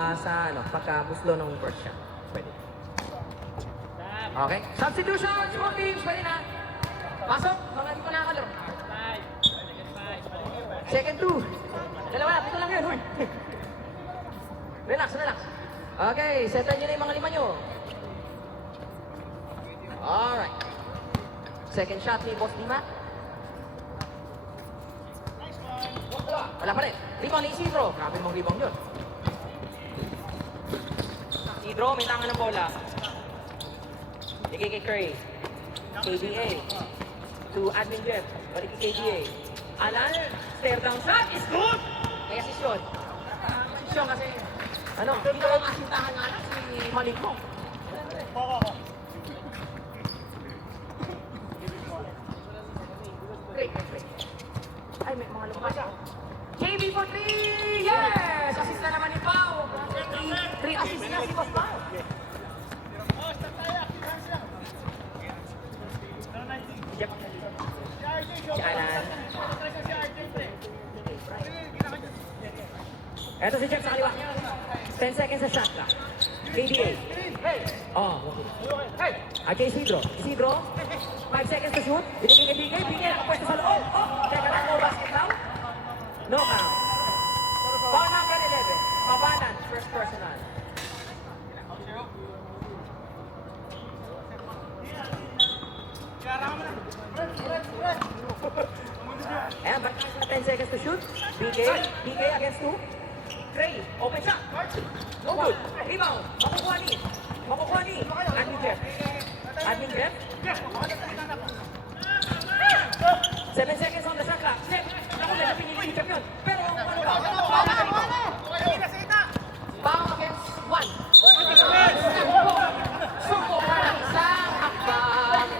sa pagka-buslo ng first shot. Pwede. Okay. Substitution, small teams, pwede na. Pasok, mga di pa nakakalaro. Second two. Dalawa na, pito lang yun. Relax, relax. Okay, setan nyo na yung mga lima nyo. Alright. Second shot ni Boss Lima. Wala pa rin. Rebound ni Isidro. Grabe mong rebound yun. Isidro, may tangan ng bola. Bigay kay Curry. KBA. To Admin Jeff. Balik kay KBA. Alan, stare down shot is good! May assist yun. Assist yun kasi, dito ang asintahan nga lang si Malik mo. Great, great. Ay, may mga lumabas ako. KB for 3! Yes! Assist na naman ni Pao. 3 assist na si Boss Pao. Yep. Si Alan. Eto si Jeff sa kaliwa. 10 seconds sa shot clock. KDA. Oh, okay. Kay Isidro. Isidro. 5 seconds to shoot. Binigay kay BK. BK nakapwesto sa loob. Oh, teka lang, no basket foul. No count. Foul number 11. Mabanan, first personal. Ayan, back na 10 seconds to shoot. BK against 2. Trey, open shot. No good. Rebound. Makukuha ni. Admin Jeff. Admin Jeff. 7 seconds on the shot clock. Jeff, naku na pinili si Jeff yun. Pero ano ba? Bang against 1. Suko pa ng isang hakbang.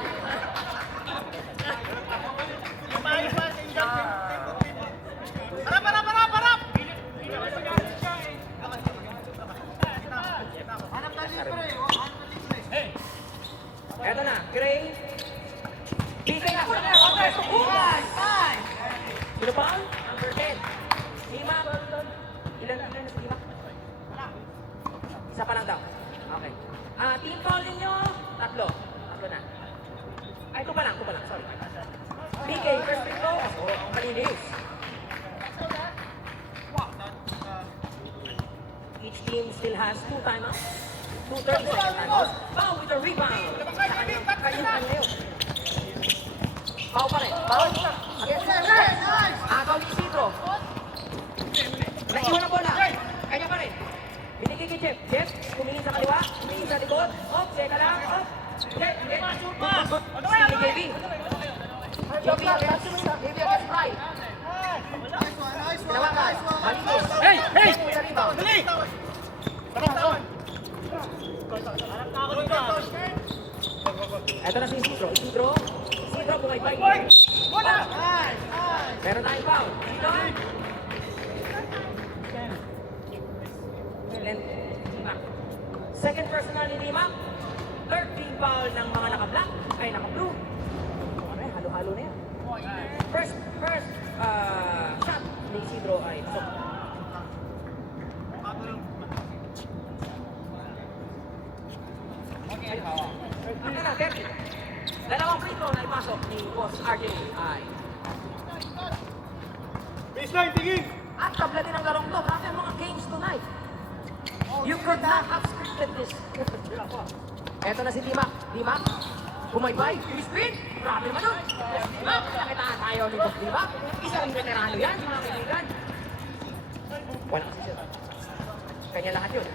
Eto na, Gray. BK na. Okay, sukuhan. Sino pa? Number 10. Lima. Ilan na si Lima? Isa pa lang daw. Okay. Team foul ninyo, tatlo. Tatlo na. Ay, ito pa lang. Sorry. BK, first free throw. Oh, malinis. Each team still has 2 timeouts. 2 30-second timeouts. Pao with a rebound. Sa kanyang ngayon. Pao pa rin. Pao. Against Jeff. Agaw ni Isidro. Naiwan ang bola. Kanya pa rin. Binigay kay Jeff. Jeff, tumingin sa kaliwa. Tumingin sa likod. Teka lang. Jeff. Sige, JB. JB against right. Tinawakan. Malinis. Hey! Sa rebound. Ito na si Isidro. Isidro, bumay-bay. Meron tayong foul. Isidro. Second personal ni Lima. 13 foul ng mga naka-black. Ay, naka-blue. Okay, halo-halo na yan. First shot ni Isidro ay pasok. Ano na, Kevin? Dalawang free throw na ipasok ni Boss RJ ay. Baseline, tingin! At tabla din ang larong to. Grabe ang mga games tonight. You could not have scripted this. Eto na si Lima. Lima, bumaybay. Spin. Grabe naman nun. Lima, nakitaan tayo ni Boss Lima. Isang veterano yan, mga kaibigan. Wala kasi siya. Kanya lahat yun.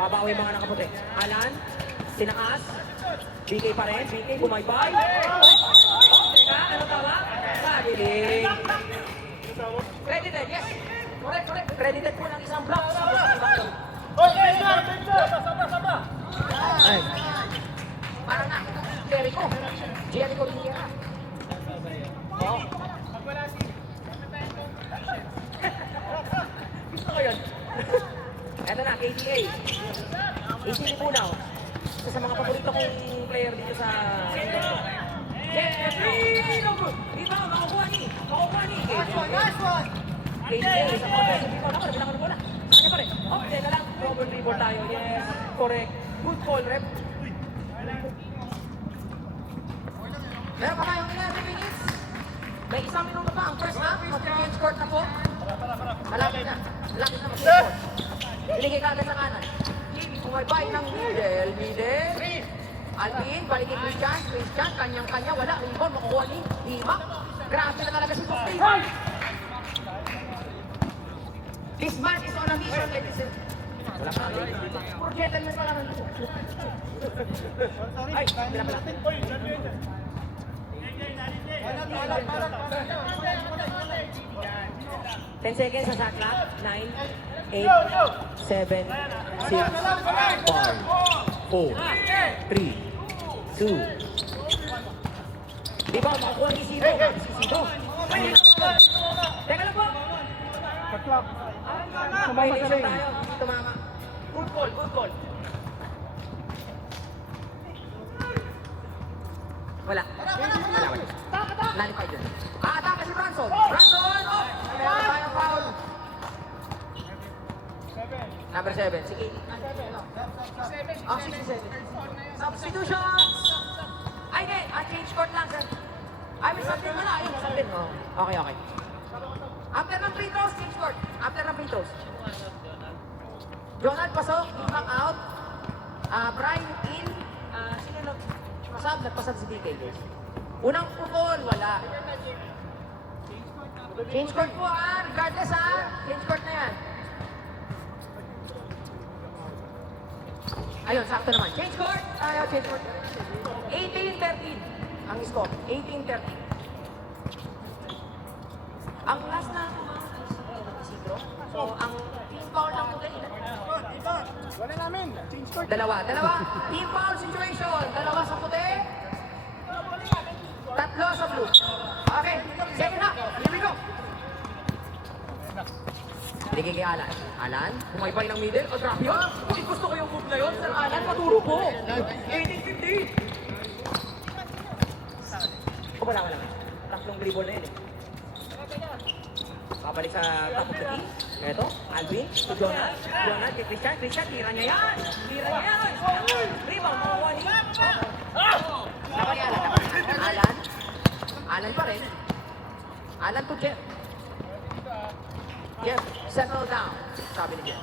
Babawi mga nakaputi. Alan, tinaas. BK pa rin. BK bumaybay. Teka, ano tawa? Sabiling. Credited, yes. Correct. Credited po ng isang block. Ay. Parang na. Jericho. Jericho Riera. Oh. Gusto ko yun. Eto na, KDA. AC Lipunaw. Isa sa mga paborito kong player dito sa Jeff, Jeffrey! No good! Rebound, makukuha ni! Makukuha ni! Nice one! KJ, sa offensive rebound. Ako, nabilangan ng bola. Sa kanya pa rin. Oh, teka lang. Robert rebound tayo. Yes, correct. Good call, rep. Meron pa tayong 11 minutes. May isang minuto pa ang first half. Mag-change court na po. Malapit na. Malapit na mag-change court. Binigay ka agad sa kanan. Jimmy, bumabay ng middle. Alvin, balikin Christian, kanyang-kanya, wala. Rebound, makukuha ni Lima. Grabe na talaga si Tusti. This man is on a mission, ladies and wala pa rin. Puro gentleman pa lang. Ay, bila pala. 10 seconds sa shot clock. 9, 8, 7, 6, 5, 4, 3, 2. Di ba, makukuha ni Sido. Si Sido. Teka lang po. Violation tayo. Tumama. Good call, good call. Wala. Wala. Nalipay dyan. Atake si Branson. Branson! Oh! Meron tayong foul. Number 7. Sige. Oh, 67. Substitutions! Ay, hindi. Change court lang, sir. Ay, may subtin mo na. Ayun, subtin. Oh. Okay, okay. After ng free throws, change court. After ng free throws. Jonald pasok, back out. Brian in. Sino nagpasab? Nagpasab si DK. Unang pukol, wala. Change court po regardless change court na yan. Ayun, sakto naman. Change court. Ayaw, change court. 18-13 ang score. 18-13. Ang last na si Isidro. So, ang team foul lang po din. Wala namin. Change court. Dalawa. Team foul situation. Dalawa sa puti. Tatlo sa blue. Okay. Second half. Here we go. Ligay kay Alan. Alan, bumaybay ng middle. O, drop yun. Uy, gusto ko yung move na yun. Sir Alan, maturo po. 18-15. O, wala. Tatlong dribble na yun eh. Babalik sa top of the team. Eto, Alvin, to Jonah. Jonah, kay Christian. Christian, tira niya yan. Rebound, makuha ni. Dapat ni Alan. Alan pa rin. Alan to Jeff. Jeff, settle down. Sabi ni Jeff.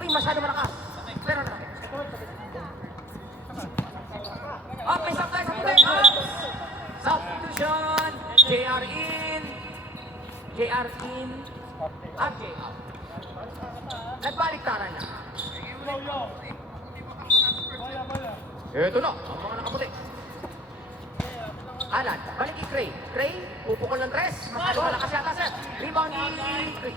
Uy, masyado malakas. Pero na. Oh, may stop tayo sa puti. Substitution. JR in. JR in. At J out. Nagbaliktaran na. Ito na, ang mga nakaputi. Alan, balik kay Cray. Cray, pupukol ng tres. Masyado malakas yata, sir. Rebound ni Cray.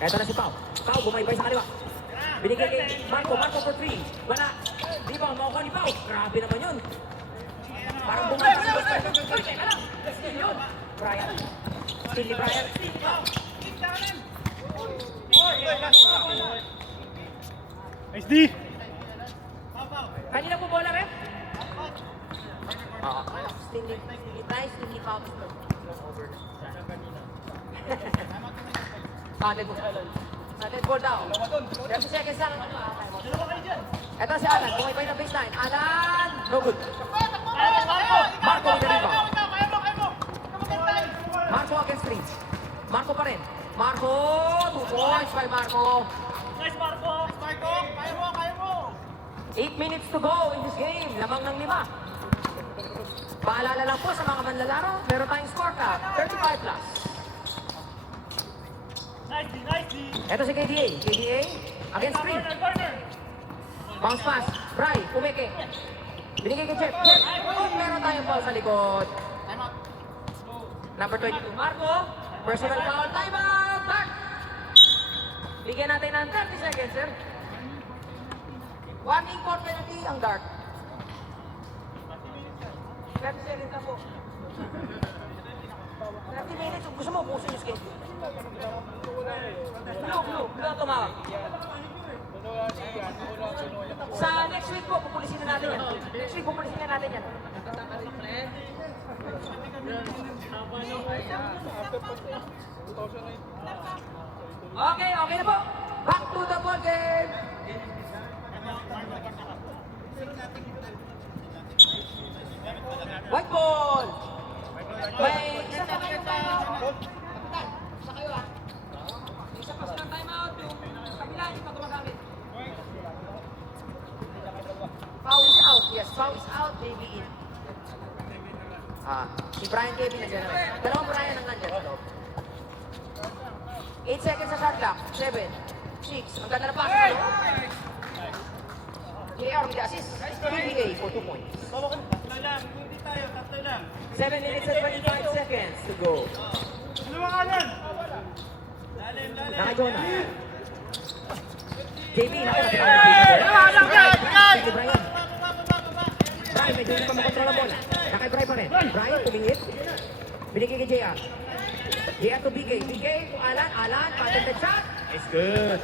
Ito na si Pau. Pau, bumaybay sa kaliwa. Binigay kay Marco for 3. Wala. Rebound, makukuha ni Pau. Grabe naman yun. Parang bumaybay sa kaliwa. Teka lang. Still yun. Brian. Still ni Brian. Nice D! Kanina po bola, ref? Oo. Stingy foul. Dead ball daw. 30 seconds lang. Ito si Alan. Bumibay na baseline. Alan! No good. Marco with the rebound. Marco against three. Marco pa rin. Marco! 2 points by Marco. Nice Marco! Marco! Kaya mo! 8 minutes to go in this game. Lamang ng 5. Paalala lang po sa mga manlalaro, meron tayong scorecard. 35 plus. Nice D! Ito si KDA. KDA against 3. Bounce pass. Bry, pumike. Binigay kay Jeff. Jeff, meron tayong foul sa likod. Number 22, Marco. Personal foul. Time out! Back! Bigyan natin ng 30 seconds, sir. 1 in-court penalty ang dark. 30 seconds na po. 30 minutes. Kung gusto mo, bukusin yung schedule. Blue, tumawag. Sa next week po, pupulisin na natin yan. Next week, pupulisin na natin yan. Okay, okay na po. Back to the ball game. White ball. May isa pa kayong timeout. Isa kayo ah. Isa pa silang timeout. Yung kabila, hindi pa gumagamit. Foul is out. Yes, foul is out. Baby in. Si Brian Kevin nandiyan naman. Dalawang Brian ang nandiyan sa loob. 8 seconds sa shot clock. 7, 6. Ang ganda na pass. JR with the assist. PBA for 2 points. Tatlo lang, hindi tayo, tatlo lang. 7 minutes and 25 seconds to go. Lumakan! Lalim, lalim. Naka-Jonah. JB, Thank you, Brian. Brian, medyo hindi pa makontrol ang bola. Nakay-Brian pa rin. Brian, tumingit. Binigay kay JR. JR to BK. BK to Alan. Alan, patented shot. It's good.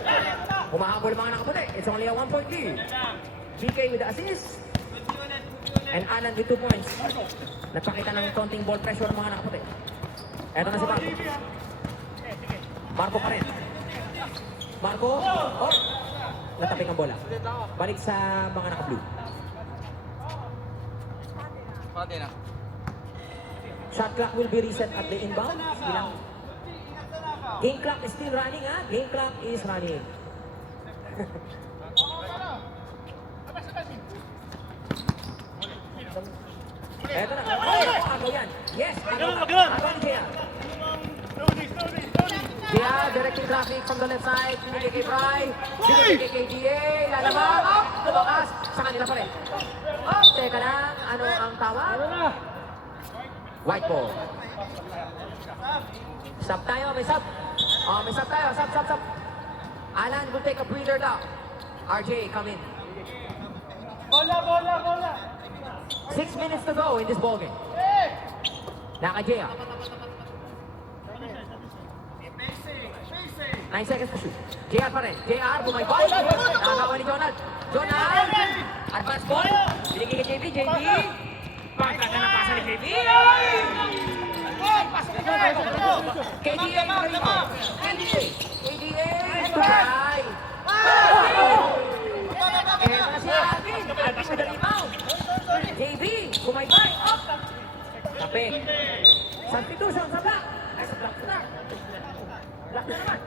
Humahabol ang mga nakaputi. It's only a 1-point lead. BK with the assist. And Alan with 2 points. Nagpakita ng konting ball pressure ng mga nakaputi. Eto na si Marco. Marco pa rin. Marco. Oh! Natapik ang bola. Balik sa mga naka-blue. Shot clock will be reset at the inbound. Ilang. Game clock is still running, ha? Game clock is running. Eto na. Oh, agaw yan. Yes, agaw. Agaw ni Jaya. Jaya, directing traffic from the left side. Binigay kay Bry. Binigay kay KDA. Lalabang. Up! Lumakas. Sa kanila pa rin. Up! Teka lang. Ano ang tawag? White ball. Sub tayo. May sub. Oh, may sub tayo. Sub. Alan will take a breather now. RJ, come in. Bola! 6 minutes to go in this ballgame. Naka-Jaya. 9 seconds to shoot. JR pa rin. JR, bumaybay. Nakagawa ni Jonald. Jonald! Advance ball. Binigay kay JB. JB. Pagkata na pasa ni JB. Pasok na JB. KDA. KDA. Try. Eto na si Alvin. Alvin with the rebound. JB. Bumaybay. Up. Tapik. Substitution sa block. Ay, sa block na. Block na naman.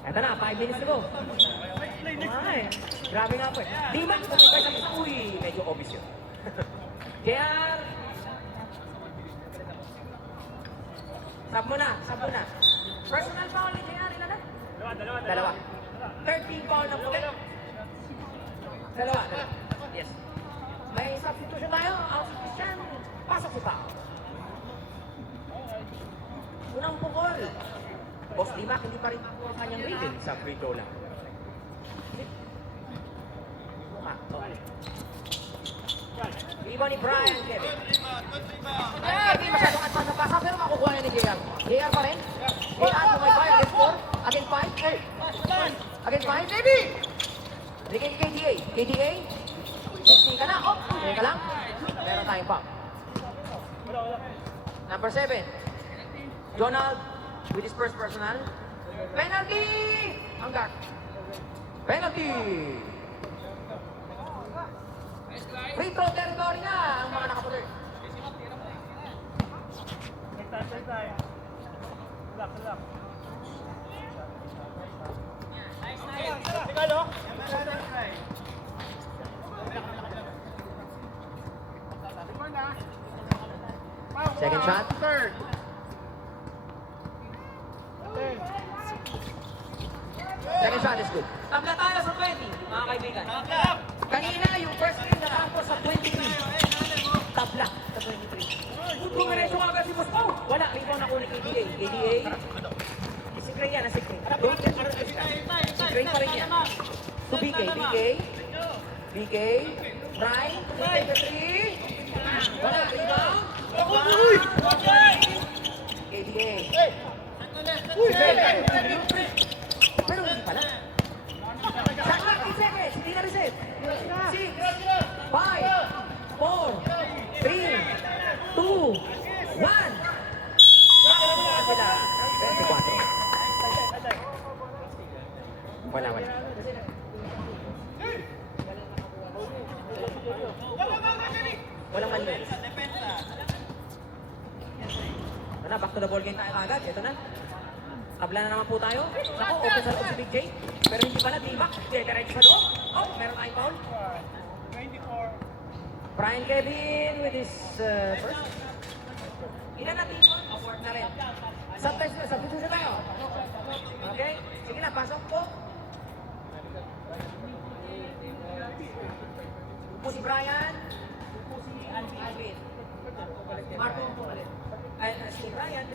Eto na, 5 minutes to go. Ay, grabe nga po eh. Di man, kumipay sa isa. Uy, medyo obvious yun. JR! Sub mo na. Personal foul ni JR, ilan na? Dalawa. 13 foul ng puti. Dalawa. Yes. May substitution tayo. Out of Christian. Pasok si Pao. Unang pukol. Boss Dimac, hindi pa rin ako ang kanyang rating sa free throw lang. Iba ni Brian Kevin. Kevin masyadong advance ng pasa pero makukuha na ni JR. JR pa rin. JR bumibay against 4. Against 5. Against 5. Baby! Bigay kay KDA. KDA. 60 ka na. Oh, teka lang. Meron tayong foul. Number 7. Jonald with his first personal. Penalty! Ang guard. Penalty! Free throw territory na ang mga nakapulir. Second shot. Third. Second shot is good. Tabla tayo sa 20, mga kaibigan. Kanina, yung first game nakapos sa 23. Tabla sa 23. Bumiretso nga agad si Boss Pao. Wala, rebound ako ni KDA. KDA. Si Gray yan, si Gray. Don't get si Gray pa rin yan. To BK. BK. Brian. 3. Wala, rebound. KDA. Sakto left. Pero hindi pala. Shot clock, 10 seconds. Hindi na reset. 6, 5, 4, 3, 2, 1. Sila. 24. Wala. Walang mali. Ano, back to the ball game tayo agad. Ito na. Tabla na naman po tayo. Naku, open sa loob si Big J. Pero hindi pala, D-Mac. Diretso sa loob. Oh, meron tayong foul. Brian Kevin with his first. Ilan na team? Award na rin. Substitution tayo. Okay? Sige na, pasok po. Upo si Brian. Upo si Alvin. Marco po ulit. Ay, si Brian.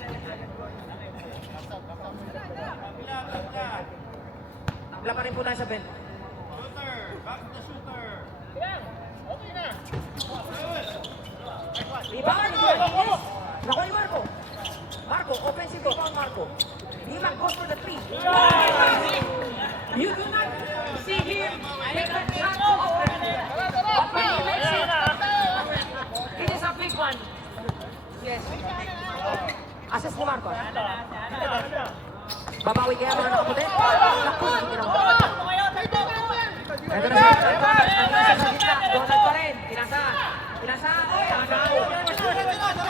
Tabla pa rin po tayo sa bench. Shooter. Back to shooter. Rebound, Marco! Naku ni Marco. Marco, offensive rebound, Marco. D-Mac goes for the 3. You do not see him make a shot off the but when he makes it is a big one. Yes. Assist ni Marco. Babawi kaya mga nakaputi. Naku, hindi ginawa. Ito na si Donald. Ang nasa sa gitna. Donald pa rin. Pinasa. Tagaw.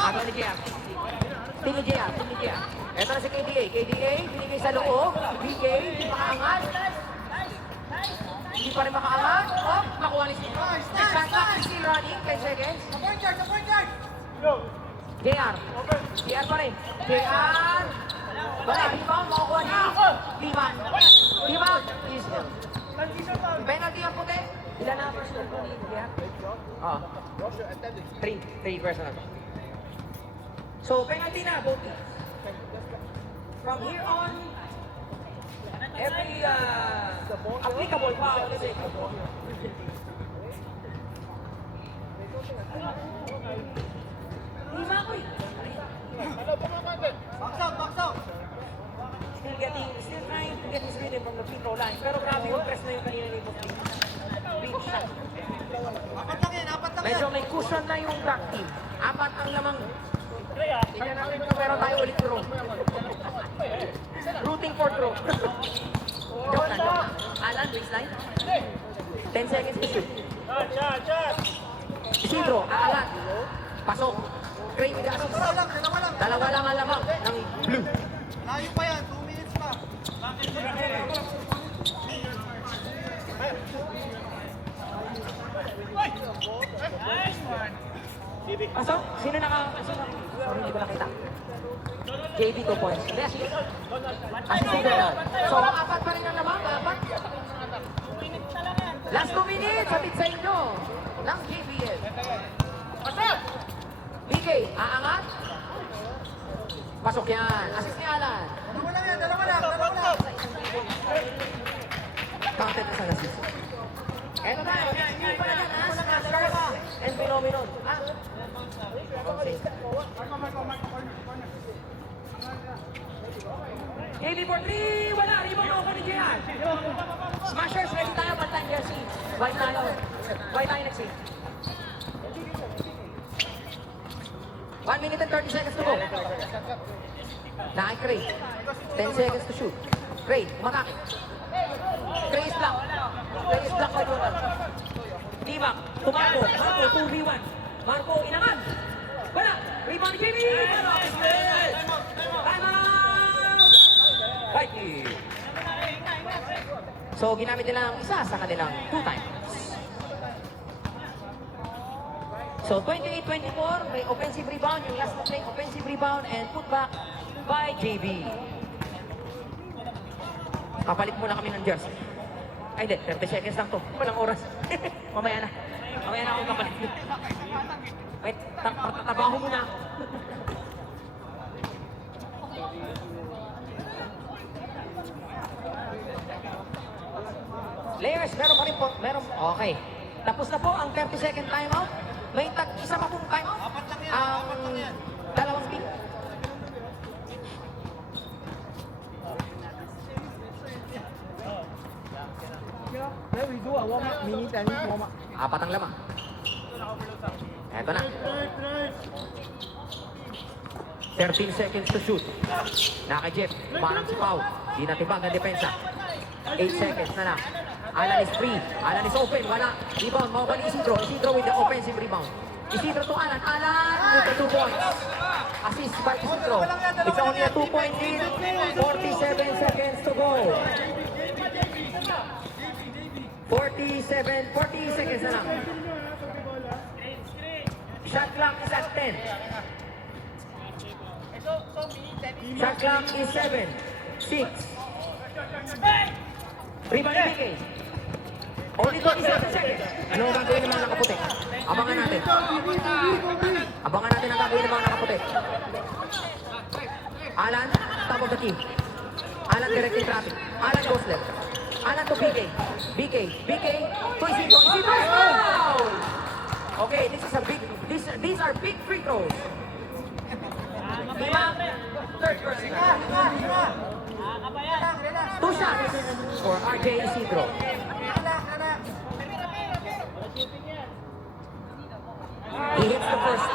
Agaw ni JR. Team ni JR. Ito na si KDA. KDA, binigay sa loob. BK, hindi makaangat. Hindi pa rin makaangat. Oh, makuha ni Steve. Shot clock is still running. 10 seconds. JR pa rin. JR. Wala, rebound. Makukuha ni Dimac is penalty ang puti. Ilan na personal po ni JR? Oh. 3 personal. So, penalty na, both teams. From here on, every applicable foul is a foul. Lima ko eh. Box out. Still trying to get his rhythm from the free throw line. Pero grabe yung press na yung kanina ni Big shot. Apat lang yan. Medyo may cushion na yung back team. 4 ang lamang. Tingnan natin kung meron tayo ulit throw. Rooting for throw. Joke lang. Alan, baseline. 10 seconds to shoot. Isidro, aangat. Pasok. Gray with the assist. Dalawa lang ang lamang ng blue. Layo pa yan. 2 minutes pa. Pasok? Sino sorry, hindi ko nakita. JB 2 points. Hindi, assist. Assist na. So, 4 pa rin ang lamang. 4. Last 2 minutes. Hatid sa inyo ng JBL. BK, aangat. Pasok yan. Assist ni Alan. Dalawa lang. Counted as an assist. Eto na. Hindi pa na dyan. Stars and phenomenon. Okay. KB for 3. Wala. Rebound ako ni Gian. Smashers, ready tayo. Pantang jersey. White tayo next week. 1 minute and 30 seconds to go. Nakay Cray. 10 seconds to shoot. Cray, makaki. Cray is block. By Donald. Dimac, tumakbo. Marco, 2v1. Marco, inangan. Wala. Rebound ni Jimmy. Time out. Right. So, ginamit nila ang isa sa kanilang 2 times. So, 28-24, may offensive rebound. Yung last na play, offensive rebound and put back by JB. Papalit muna kami ng jersey. Ay, hindi. 30 seconds lang to. Walang oras. Mamaya na akong kapalit. Wait, tatrabaho muna ako. Players, meron pa rin po. Okay. Tapos na po ang 30-second timeout. May isa pa pong timeout. Apat lang Apat lang yan. Dalawang pick. Then we do a warm up, mini tennis warm up. Apat ang lamang. Eto na. 13 seconds to shoot. Naka Jeff, parang si Pau. Di natibag ang depensa. 8 seconds na lang. Alan is free. Alan is open. Wala. Rebound. Mawabali Isidro. Isidro with the offensive rebound. Isidro to Alan. Alan with the 2 points. Assist by Isidro. It's only a 2-point lead. 47 seconds to go. 40 seconds na lang. Shot clock is at 10. Shot clock is 7, 6. Rebound ni BK. Only 27 seconds. Ano ang gagawin ng mga nakaputi? Abangan natin. Abangan natin ang gagawin ng mga nakaputi. Alan, top of the key. Alan directing traffic. Alan goes left. Alan to BK. BK to Isidro. Isidro is foul! Okay, these are big free throws. Lima, third person. 2 shots for RJ Isidro. He hits the first.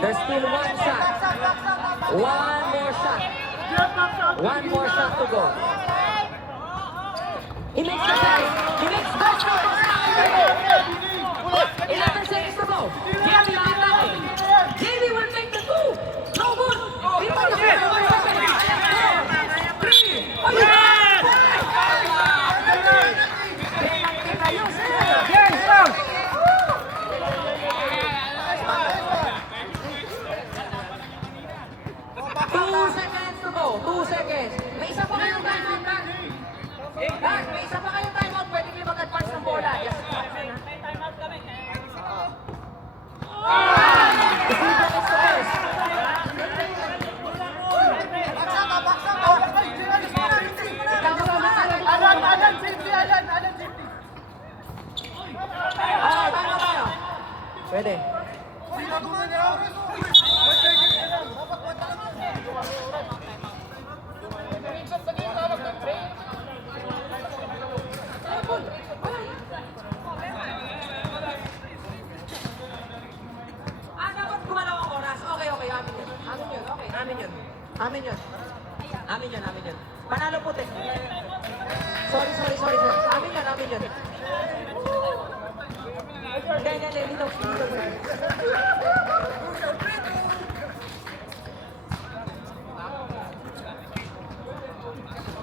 There's still 1 shot. One more shot. One more shot to go. He makes the play. He makes the shot. 11 seconds to go. Jamie is attacking. Jamie will take the 2. No good. Rebound na 1 second. 3. Penalty kayo, sir. Yes, sir. 2 seconds to go. 2 seconds. May isa pa kayong timeout, Dan. Dan, may isa pa kayong timeout. Pwede kayo mag-advance ng bola. Yes. Isidro is the first. Tama tayo. Pwede. Dapat gumalaw ang oras. Okay, amin yun. Okay, amin yun. Panalo puti. Sorry, sir. Amin yun. Hindi.